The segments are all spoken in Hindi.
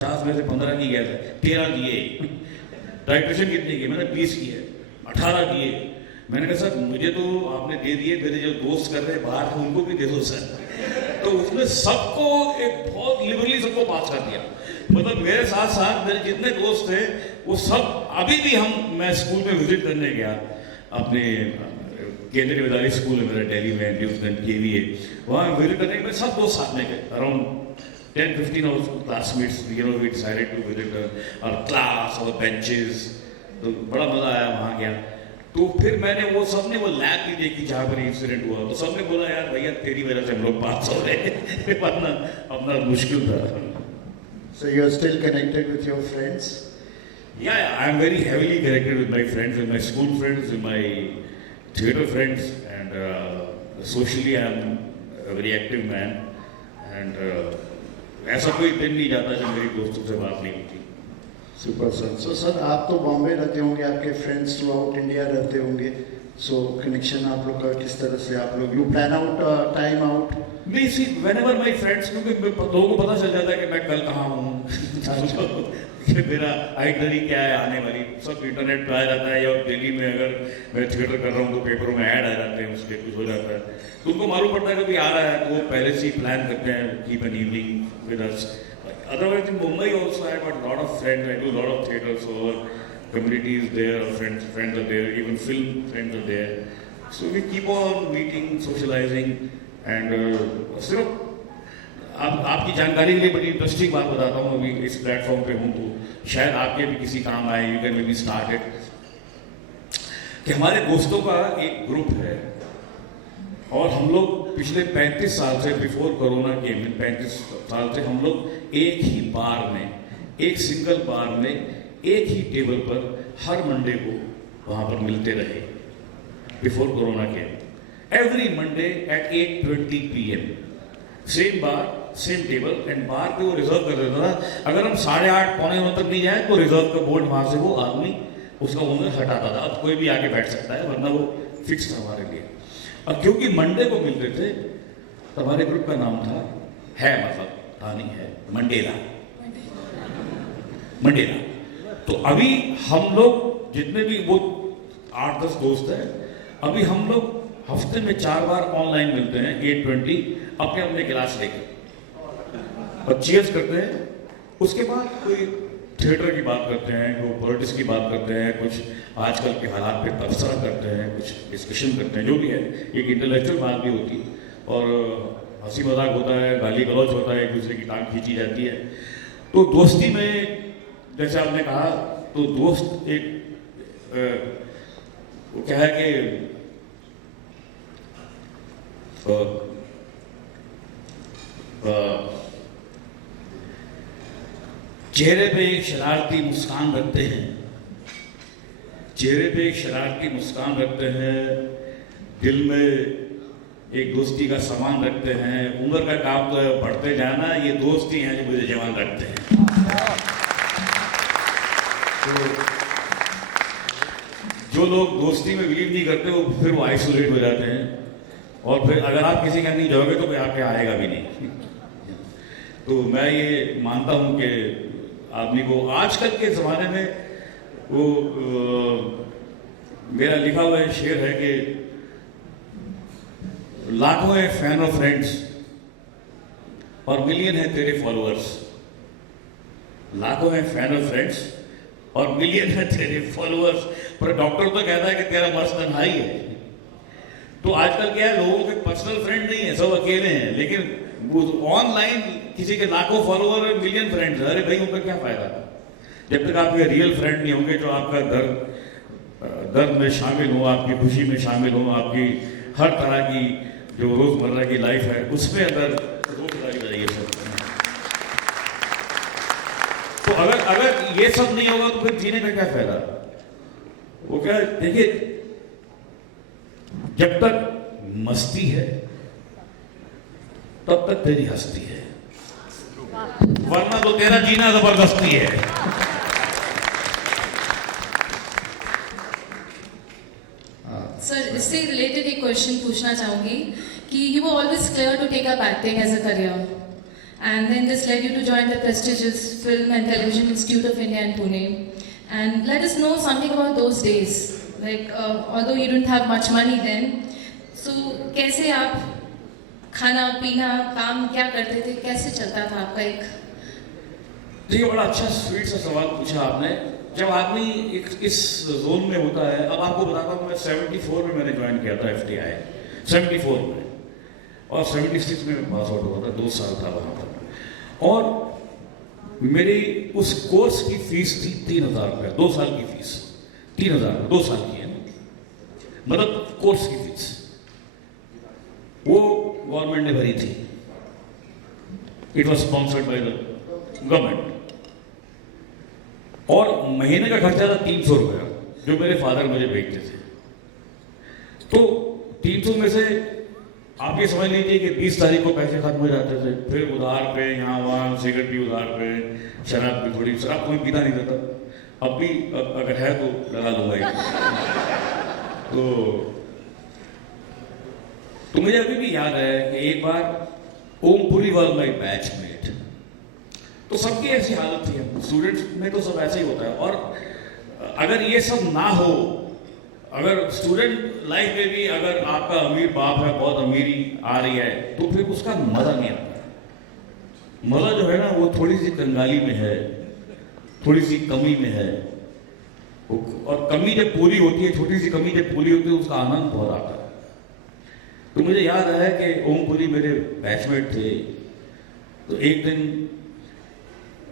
50 में से 15 की गया था, 13 दिए। टाइट्रेशन कितने किए? मैंने 20 किए, 18 दिए। मैंने कहा सर मुझे तो आपने दे दिए, मेरे जो दोस्त कर रहे हैं बाहर हैं उनको भी दे दो सर। तो उसने सबको एक बहुत लिबरली सबको पास कर दिया। मतलब मेरे साथ साथ मेरे जितने दोस्त थे वो सब, अभी भी मैं स्कूल में विजिट करने गया, अपने केंद्रीय विद्यालय स्कूल है मेरा दिल्ली में, न्यूजीलैंड KVA, वहाँ विजिट करने में सब दोस्त साथ में गए। Around 10-15 of classmates, we decided to visit our class, our benches. तो बड़ा मजा आया वहाँ गया। तो फिर मैंने वो सबने वो लैब भी देखी जहाँ पर इंसिडेंट हुआ। तो सबने बोला यार भैया तेरी वजह से हम लोग पास हो रहे, वरना अपना मुश्किल था। So you are still connected with your friends? Yeah, I am very heavily connected with my friends, with my school friends, with my theatre friends, and socially I am a very active man, and ऐसा कोई दिन नहीं जाता जब मेरी दोस्तों से बात नहीं होती। Super sir. सो सर आप तो बॉम्बे रहते होंगे, आपके फ्रेंड्स थ्रू आउट इंडिया रहते होंगे, सो कनेक्शन आप लोग का किस तरह से, आप लोग you plan out time out? नहीं सी, व्हेनेवर माय फ्रेंड्स, क्योंकि लोगों को पता चल जाता है कि मैं कल कहाँ हूँ, मेरा आइटनरी क्या है आने वाली, सब इंटरनेट पे आ जाता है। या दिल्ली में अगर मैं थिएटर कर रहा हूँ तो पेपरों में ऐड आ जाते हैं, उसके कुछ हो जाता है तो उनको मालूम पड़ता है कि आ रहा है, तो वो पहले से ही प्लान करते हैं, keep an evening with us. Otherwise in Mumbai also I have got a lot of friends, I do a lot of theatre, so our community is there, our friends are there, even film friends are there. So we keep on meeting, socializing, and सिर्फ आपकी जानकारी के लिए बड़ी इंटरेस्टिंग बात बताता हूँ। अभी इस प्लेटफॉर्म पे हूँ तो शायद आपके भी किसी काम आए, यू कैन बी स्टार्टेड, कि हमारे दोस्तों का एक ग्रुप है और हम लोग पिछले 35 साल से, बिफोर कोरोना के 35 साल से हम लोग एक ही बार में, एक सिंगल बार में, एक ही टेबल पर हर मंडे को वहाँ पर मिलते रहे। बिफोर कोरोना के every Monday at 8:20 PM, same bar same table, and bar पे वो रिजर्व कर देता था। अगर हम 8:30 पौने 9 तक नहीं जाए तो रिजर्व का बोर्ड वहाँ से वो आदमी, उसका ओनर हटाता था। अब कोई भी आके बैठ सकता है, वरना वो फिक्स था हमारे लिए। और क्योंकि मंडे को मिलते थे तो हमारे ग्रुप का नाम था, है मतलब था नहीं है, मंडेला। तो अभी हम लोग जितने भी वो 8-10 दोस्त हैं, अभी हम लोग हफ्ते में 4 बार ऑनलाइन मिलते हैं 8:20, अपने अपने क्लास लेके और चीयर्स करते हैं। उसके बाद कोई थिएटर की बात करते हैं, कोई पॉलिटिक्स की बात करते हैं, कुछ आजकल के हालात पे तबसरा करते हैं, कुछ डिस्कशन करते हैं, जो भी है एक इंटेलेक्चुअल बात भी होती है और हंसी मजाक होता है, गाली गलौज होता है, एक दूसरे की टांग खींची जाती है। तो दोस्ती में जैसे आपने कहा, तो दोस्त एक वो क्या है कि चेहरे पे एक शरारती मुस्कान रखते हैं, चेहरे पे एक शरारती मुस्कान रखते हैं, दिल में एक दोस्ती का सामान रखते हैं। उम्र का काम तो बढ़ते जाना, ये दोस्त ही हैं जो मुझे जवान रखते हैं। तो जो लोग दोस्ती में बिलीव नहीं करते वो फिर वो आइसोलेट हो जाते हैं, और फिर अगर आप किसी का नहीं जाओगे तो कोई आपके आएगा भी नहीं। तो मैं ये मानता हूँ कि आदमी को आजकल के ज़माने में वो मेरा लिखा हुआ शेर है कि लाखों है फैन और फ्रेंड्स और मिलियन है तेरे फॉलोअर्स। लाखों है फैन और फ्रेंड्स और मिलियन है तेरे फॉलोअर्स, पर डॉक्टर तो कहता है कि तेरा मर्ज हाई है। तो आजकल क्या है, लोगों के पर्सनल फ्रेंड नहीं है, सब अकेले हैं, लेकिन ऑनलाइन किसी के लाखों फॉलोअर और मिलियन फ्रेंड्स, अरे भाई उनका क्या फायदा जब तक आपके रियल फ्रेंड नहीं होंगे जो आपका दर्द में शामिल हो, आपकी खुशी में शामिल हो, आपकी हर तरह की जो रोजमर्रा की लाइफ है उसमें अगर रोक लग जाइए सब। तो अगर ये सब नहीं होगा तो फिर जीने का क्या फायदा? वो क्या, देखिए जब तक मस्ती है तब तक तेरी हस्ती है, वरना तो तेरा जीना जबरदस्ती है। सर इससे रिलेटेड एक क्वेश्चन पूछना चाहूंगी कि you were always clear to take up acting as a career, and then this led you to join the prestigious Film and Television Institute of India in Pune. And let us know something about those days. Like, although you didn't have much money then, so कैसे आप खाना पीना काम क्या करते थे, कैसे चलता था आपका एक? देखिए, बड़ा अच्छा स्वीट सा सवाल पूछा आपने। जब आदमी इस जोन में होता है, अब आपको बताता हूँ, मैं 74 में मैंने ज्वाइन किया था FTI, 74 में, और 76 में पास आउट हुआ था, 2 साल था वहाँ पर। और मेरी उस कोर्स की फीस थी 3,000 रुपया, 2 साल की फीस 3,000, 2 साल की है ना, मतलब कोर्स की फीस वो गवर्नमेंट ने भरी थी। It was sponsored by the government. और महीने का खर्चा था 300 रुपया, जो मेरे फादर मुझे भेजते थे। तो 300 में से आप ये समझ लीजिए कि 20 तारीख को पैसे खत्म हो जाते थे, फिर उधार पे, यहाँ वहाँ सिगरेट भी उधार पे, शराब भी, थोड़ी शराब कोई पीता नहीं था। अब भी अगर है तो लगा दूंगा। तो मुझे अभी भी याद है कि एक बार ओमपुरी वाज माय बैचमेट। तो सबकी ऐसी हालत थी, स्टूडेंट्स में तो सब ऐसे ही होता है। और अगर ये सब ना हो, अगर स्टूडेंट लाइफ में भी अगर आपका अमीर बाप है, बहुत अमीरी आ रही है, तो फिर उसका मजा नहीं आता। मजा जो है ना, वो थोड़ी सी कंगाली में है, थोड़ी सी कमी में है। और कमी जब पूरी होती है, छोटी सी कमी जब पूरी होती है, उसका आनंद बहुत आता है। तो मुझे याद है कि ओमपुरी मेरे बैचमेट थे। तो एक दिन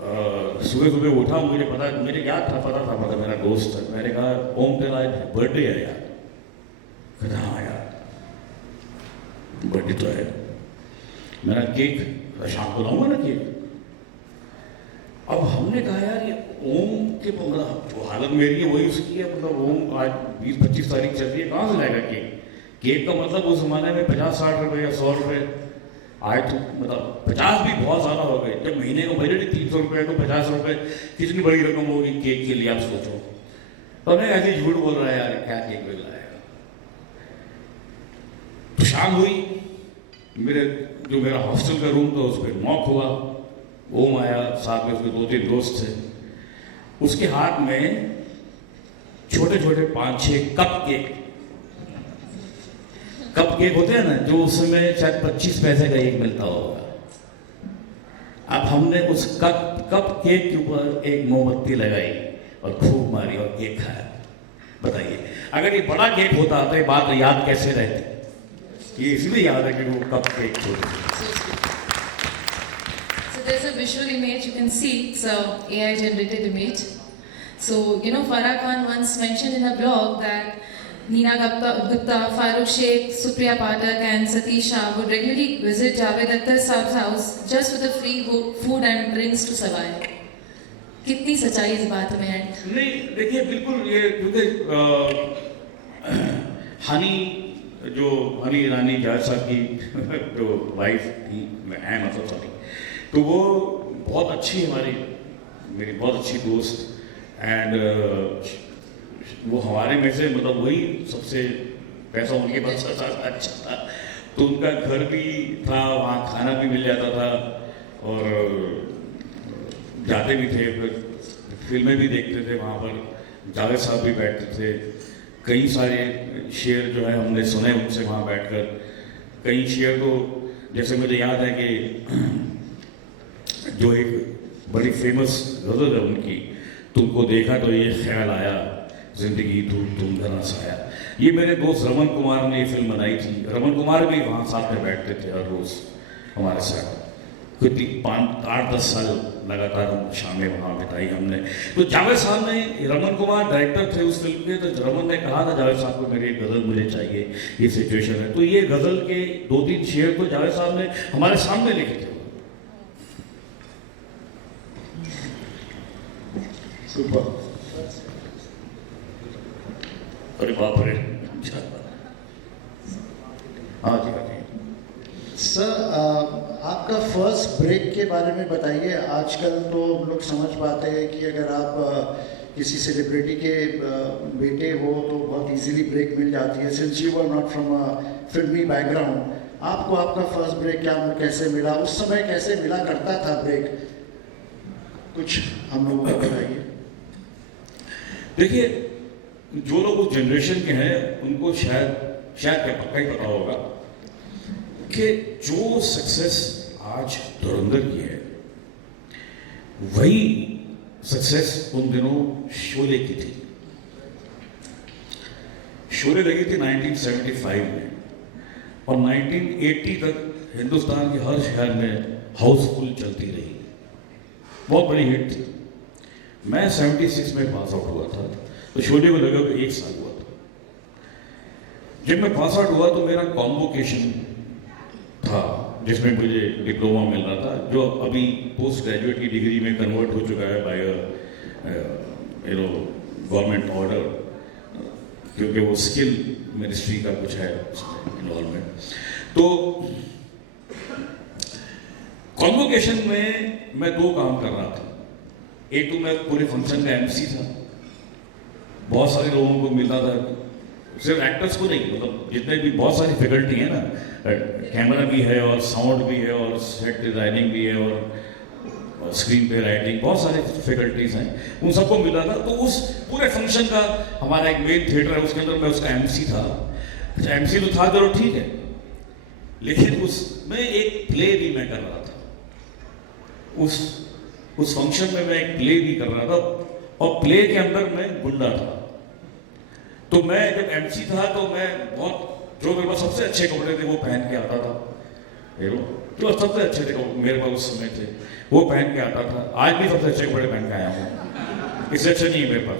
सुबह सुबह उठा, मुझे याद था, पता था, मतलब मेरा दोस्त था। मैंने कहा, ओम तेरा आज बर्थडे है यार? कहता हाँ यार बर्थडे तो है। मेरा केक शाम को लाऊंगा ना केक। अब हमने कहा यार ये ओम के मतलब हालत मेरी है वही उसकी है, मतलब ओम आज 20-25 तारीख चल रही है, कहाँ से लाएगा केक? केक का मतलब उस जमाने में 50-60 रुपये या 100 रुपये आए, तो मतलब 50 भी बहुत ज़्यादा हो गए। जब महीने का बजट ही 300 रुपये, तो 50 रुपये कितनी बड़ी रकम होगी केक के लिए, आप सोचो। तो मैं ऐसे झूठ बोल रहा है यार, क्या केक मिल रहा है। तो शाम हुई, मेरा हॉस्टल का रूम था, उस पर नॉक हुआ। ओम आया, साथ में उसके 2-3 दोस्त थे। उसके हाथ में छोटे छोटे 5-6 कप केक होते हैं ना, जो उस समय शायद 25 पैसे का एक मिलता होगा। अब हमने उस कप केक के ऊपर एक मोमबत्ती लगाई और खूब मारी और केक खाया। बताइए, अगर ये बड़ा केक होता तो ये बात याद कैसे रहती? ये इसलिए याद है कि वो कप केक छोटे। So there's a visual image you can see. It's a AI generated image. So Farah Khan once mentioned in a blog that Neena Gupta, Farooq Sheikh, Supriya Pathak and Satish Shah would regularly visit Javed Akhtar Saab's house just with the free food and drinks to survive. कितनी सच्चाई इस बात में है? नहीं, देखिए बिल्कुल ये, क्योंकि हनी ईरानी जावेद साहब की जो वाइफ थी, मतलब सॉरी, तो वो बहुत अच्छी मेरी बहुत अच्छी दोस्त। एंड वो हमारे में से मतलब वही सबसे पैसा उनके पास अच्छा था। तो उनका घर भी था, वहाँ खाना भी मिल जाता था, और जाते भी थे, फिर फिल्में भी देखते थे वहाँ पर। जावेद साहब भी बैठते थे। कई सारे शेर जो है हमने सुने उनसे वहाँ बैठकर। कई शेर तो जैसे मुझे याद है कि जो एक बड़ी फेमस गज़ल है उनकी, तुमको देखा तो ये ख्याल आया, जिंदगी दूर तुम घना साया। ये मेरे दोस्त रमन कुमार ने ये फिल्म बनाई थी। रमन कुमार भी वहाँ साथ में बैठते थे हर रोज़ हमारे साथ। कितनी 8-10 साल लगातार हम शामें वहाँ बिताई हमने। तो जावेद साहब ने, रमन कुमार डायरेक्टर थे उस फिल्म के, तो रमन ने कहा था जावेद साहब को, मेरी एक गज़ल मुझे चाहिए, ये सिचुएशन है। तो ये गज़ल के 2-3 शेर को जावेद साहब ने हमारे सामने लिखे थे। सुपर। अरे बाप रे। हाँ जी, हाँ जी। सर, आपका फर्स्ट ब्रेक के बारे में बताइए। आजकल तो लोग समझ पाते हैं कि अगर आप किसी सेलिब्रिटी के बेटे हो तो बहुत इजीली ब्रेक मिल जाती है। Since you were not from a फिल्मी बैकग्राउंड, आपको आपका फर्स्ट ब्रेक कैसे मिला? उस समय कैसे मिला करता था ब्रेक? कुछ हम लोगों को बताइए। देखिए, जो लोग उस जनरेशन के हैं उनको शायद क्या पक्का ही पता होगा कि जो सक्सेस आज धुरंधर की है वही सक्सेस उन दिनों शोले की थी। शोले लगी थी 1975 में और 1980 तक हिंदुस्तान के हर शहर में हाउसफुल चलती रही, बहुत बड़ी हिट थी। मैं 76 में पास आउट हुआ था, तो शोले को लगभग 1 साल हुआ था। जब मैं पास आउट हुआ तो मेरा कॉन्वोकेशन था जिसमें मुझे डिप्लोमा मिल रहा था, जो अभी पोस्ट ग्रेजुएट की डिग्री में कन्वर्ट हो चुका है बाय गवर्नमेंट ऑर्डर, क्योंकि वो स्किल मिनिस्ट्री का कुछ है इन्वॉल्वमेंट। तो कॉन्वोकेशन में मैं 2 काम कर रहा था। एक तो मैं पूरे फंक्शन का एमसी था, बहुत सारे लोगों को मिलता था, सिर्फ एक्टर्स को नहीं, मतलब जितने भी बहुत सारी फैकल्टी है ना, कैमरा भी है और साउंड भी है और सेट डिजाइनिंग भी है और स्क्रीन पे राइटिंग, बहुत सारे फैकल्टीज हैं, उन सबको मिला था। तो उस पूरे फंक्शन का हमारा एक मेन थिएटर है, उसके अंदर मैं उसका एमसी था। अच्छा, एमसी तो था, चलो ठीक है, लेकिन उसमें एक प्ले भी मैं कर रहा था। उस फंक्शन में मैं एक प्ले भी कर रहा था और प्ले के अंदर मैं गुंडा था। तो मैं जब एमसी था तो मैं बहुत, जो मेरे पास सबसे अच्छे कपड़े थे वो पहन के आता था, जो सबसे अच्छे थे मेरे पास उस समय थे वो पहन के आता था। आज भी सबसे अच्छे कपड़े पहन के आया हूँ, इससे अच्छे नहीं है मेरे पास।